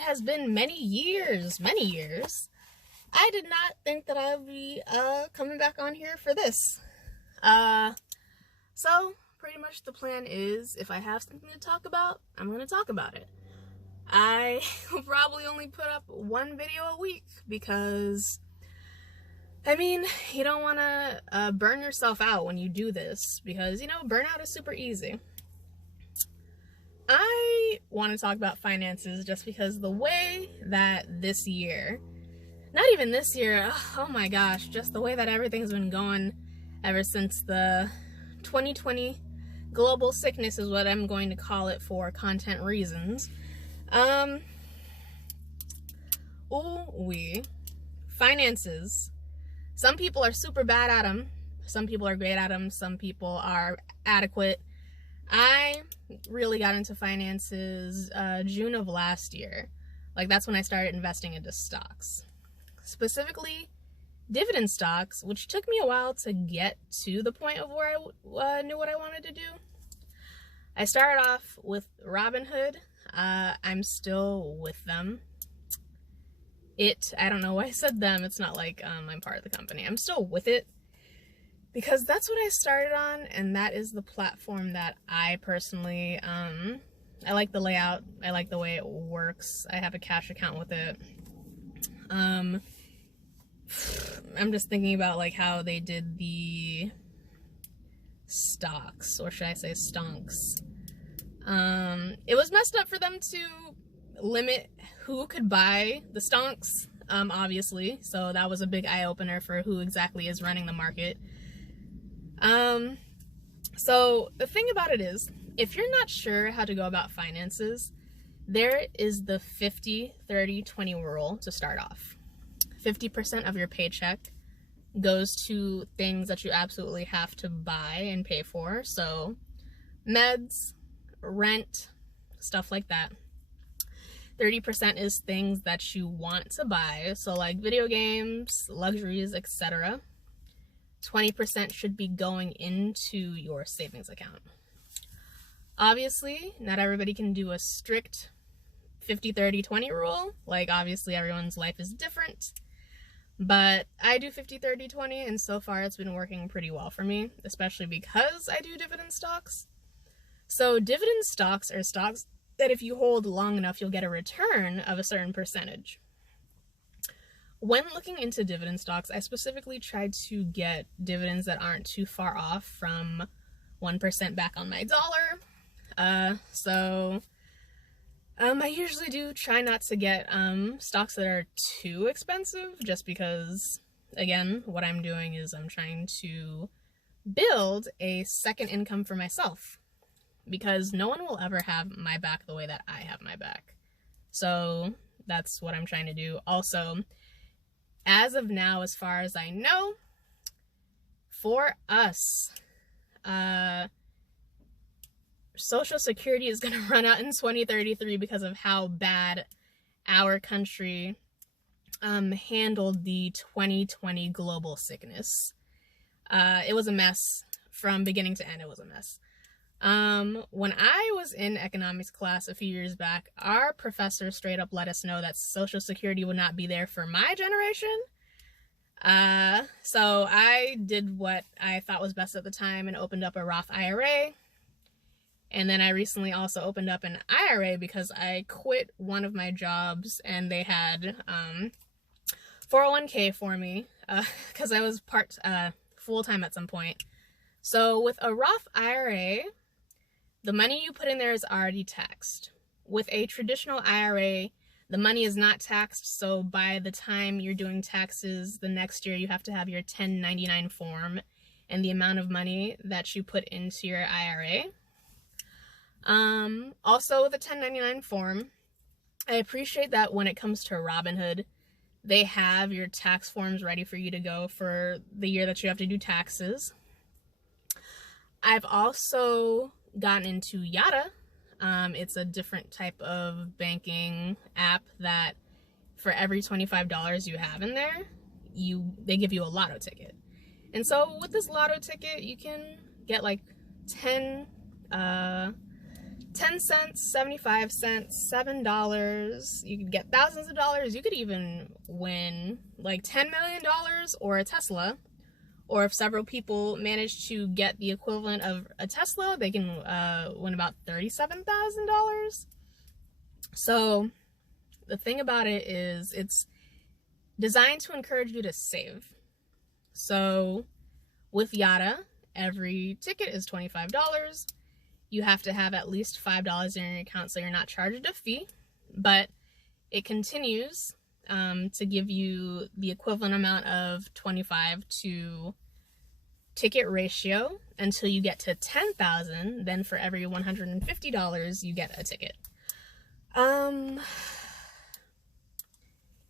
has been many years. I did not think that I would be coming back on here for this. So pretty much the plan is, if I have something to talk about, I'm going to talk about it. I will probably only put up one video a week because, I mean, you don't want to burn yourself out when you do this because, you know, burnout is super easy. I want to talk about finances just because the way that this year, not even this year, oh my gosh, just the way that everything's been going ever since the 2020 global sickness is what I'm going to call it for content reasons. Finances. Some people are super bad at them. Some people are great at them. Some people are adequate. I really got into finances June of last year. Like, that's when I started investing into stocks. Specifically, dividend stocks, which took me a while to get to the point of where I knew what I wanted to do. I started off with Robinhood. I'm still with them. I don't know why I said them. It's not like I'm part of the company. I'm still with it because that's what I started on, and that is the platform that I personally, I like the layout. I like the way it works. I have a cash account with it. I'm just thinking about like how they did the stocks, or should I say stonks. It was messed up for them to limit who could buy the stonks, obviously. So that was a big eye-opener for who exactly is running the market. So the thing about it is, if you're not sure how to go about finances, there is the 50-30-20 rule to start off. 50% of your paycheck goes to things that you absolutely have to buy and pay for. So meds, rent, stuff like that. 30% is things that you want to buy, so like video games, luxuries, etc. 20% should be going into your savings account. Obviously, not everybody can do a strict 50-30-20 rule. Like, obviously, everyone's life is different. But I do 50-30-20, and so far it's been working pretty well for me, especially because I do dividend stocks. So dividend stocks are stocks that if you hold long enough, you'll get a return of a certain percentage. When looking into dividend stocks, I specifically tried to get dividends that aren't too far off from 1% back on my dollar. I usually do try not to get stocks that are too expensive, just because, again, what I'm doing is I'm trying to build a second income for myself, because no one will ever have my back the way that I have my back. So that's what I'm trying to do. Also, as of now, as far as I know, for us, Social Security is going to run out in 2033 because of how bad our country handled the 2020 global sickness. It was a mess from beginning to end. It was a mess. When I was in economics class a few years back, our professor straight up let us know that Social Security would not be there for my generation. So I did what I thought was best at the time and opened up a Roth IRA. And then I recently also opened up an IRA because I quit one of my jobs and they had 401k for me because I was full-time at some point. So with a Roth IRA, the money you put in there is already taxed. With a traditional IRA, the money is not taxed, so by the time you're doing taxes the next year, you have to have your 1099 form and the amount of money that you put into your IRA. Also with the 1099 form, I appreciate that when it comes to Robinhood, they have your tax forms ready for you to go for the year that you have to do taxes. I've also gotten into Yotta. It's a different type of banking app that for every $25 you have in there, they give you a lotto ticket. And so with this lotto ticket, you can get like 10 10 cents, 75 cents, $7. You could get thousands of dollars. You could even win like $10 million or a Tesla. Or if several people manage to get the equivalent of a Tesla, they can win about $37,000. So the thing about it is it's designed to encourage you to save. So with Yotta, every ticket is $25. You have to have at least $5 in your account so you're not charged a fee, but it continues to give you the equivalent amount of 25 to ticket ratio until you get to 10,000. Then for every $150 you get a ticket.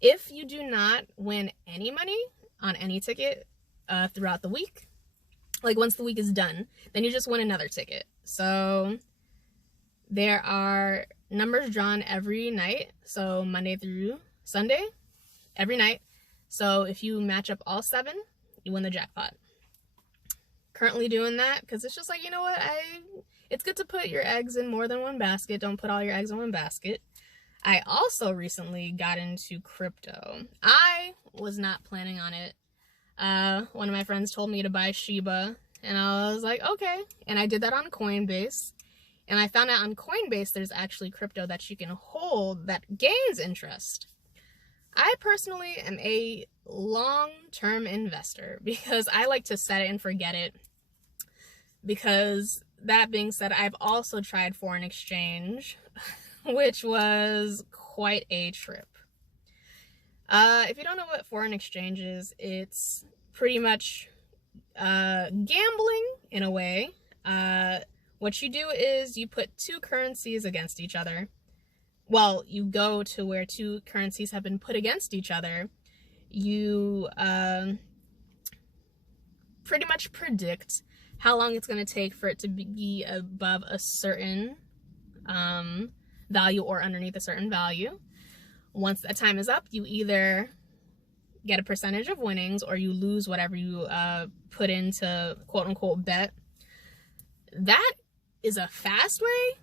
If you do not win any money on any ticket throughout the week, like once the week is done, then you just win another ticket. So there are numbers drawn every night, so Monday through Sunday, every night. So if you match up all 7, you win the jackpot. Currently doing that because it's just like, you know what, it's good to put your eggs in more than one basket. Don't put all your eggs in one basket. I also recently got into crypto. I was not planning on it. One of my friends told me to buy Shiba, and I was like, okay. And I did that on Coinbase. And I found out on Coinbase there's actually crypto that you can hold that gains interest. I personally am a long-term investor because I like to set it and forget it. Because that being said, I've also tried foreign exchange, which was quite a trip. If you don't know what foreign exchange is, it's pretty much gambling in a way. What you do is you put 2 currencies against each other. Well, you go to where 2 currencies have been put against each other. You pretty much predict how long it's going to take for it to be above a certain value or underneath a certain value. Once that time is up, you either get a percentage of winnings or you lose whatever you put into quote-unquote bet. That is a fast way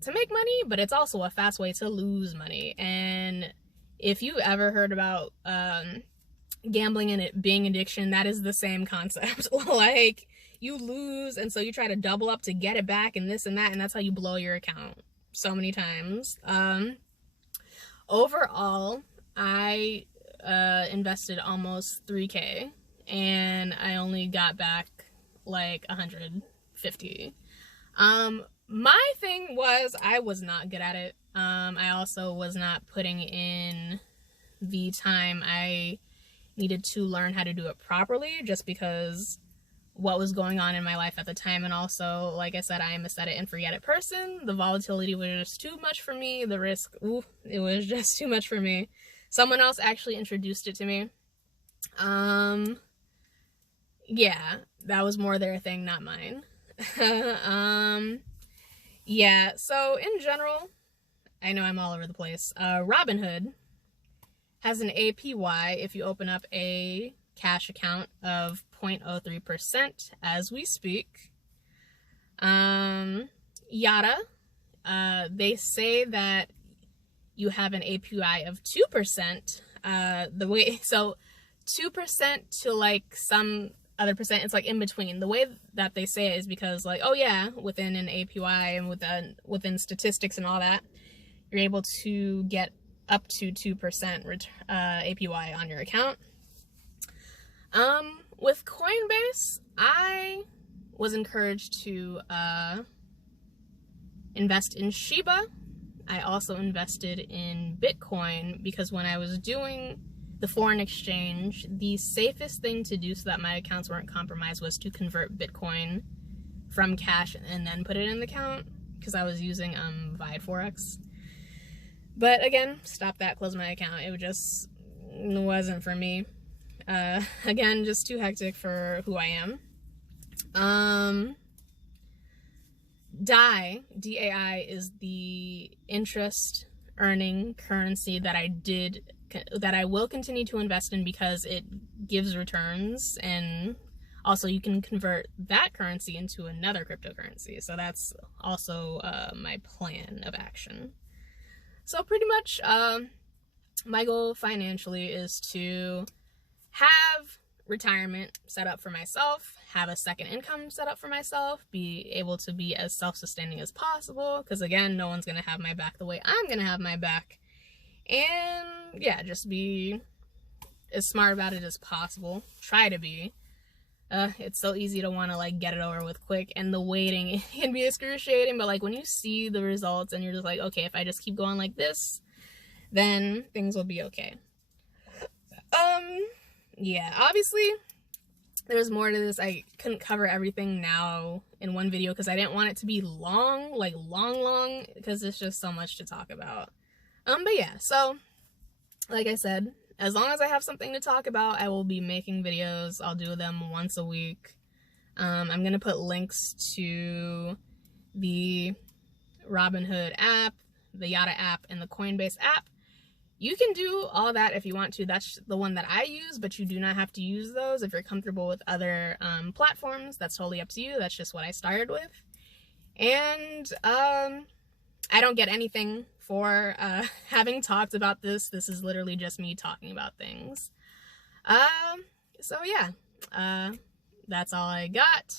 to make money, but it's also a fast way to lose money. And if you ever heard about gambling and it being addiction, that is the same concept. Like, you lose, and so you try to double up to get it back and this and that, and that's how you blow your account so many times. Overall, I invested almost $3K, and I only got back like $150. My thing was I was not good at it. I also was not putting in the time I needed to learn how to do it properly, just because what was going on in my life at the time. And also, like I said, I am a set it and forget it person. The volatility was just too much for me. The risk, it was just too much for me. Someone else actually introduced it to me. Yeah, that was more their thing, not mine. Yeah, so in general, I know I'm all over the place. Robinhood has an APY if you open up a cash account of 0.03% as we speak. Yotta, they say that you have an APY of 2%. So 2% to like some other percent, it's like in between. The way that they say it is because, like, oh yeah, within an APY and within statistics and all that, you're able to get up to 2% APY on your account. With Coinbase, I was encouraged to invest in Shiba. I also invested in Bitcoin because when I was doing the foreign exchange, the safest thing to do so that my accounts weren't compromised was to convert Bitcoin from cash and then put it in the account, because I was using Vide Forex. But again, stop that, close my account. It just wasn't for me. Again, just too hectic for who I am. DAI, D-A-I, is the interest earning currency that I will continue to invest in because it gives returns, and Also, you can convert that currency into another cryptocurrency. So that's also my plan of action. So pretty much my goal financially is to have retirement set up for myself, have a second income set up for myself, be able to be as self-sustaining as possible, because again, no one's going to have my back the way I'm going to have my back. And yeah, just be as smart about it as possible. Try to be. It's so easy to want to like get it over with quick, and the waiting can be excruciating, but like when you see the results and you're just like, okay, if I just keep going like this, then things will be okay. Yeah, obviously there's more to this. I couldn't cover everything now in one video because I didn't want it to be long, like long, because there's just so much to talk about. But yeah, so like I said, as long as I have something to talk about, I will be making videos. I'll do them once a week. I'm going to put links to the Robinhood app, the Yotta app, and the Coinbase app. You can do all that if you want to. That's the one that I use, but you do not have to use those. If you're comfortable with other platforms, that's totally up to you. That's just what I started with. And I don't get anything for having talked about this. This is literally just me talking about things. So yeah, that's all I got.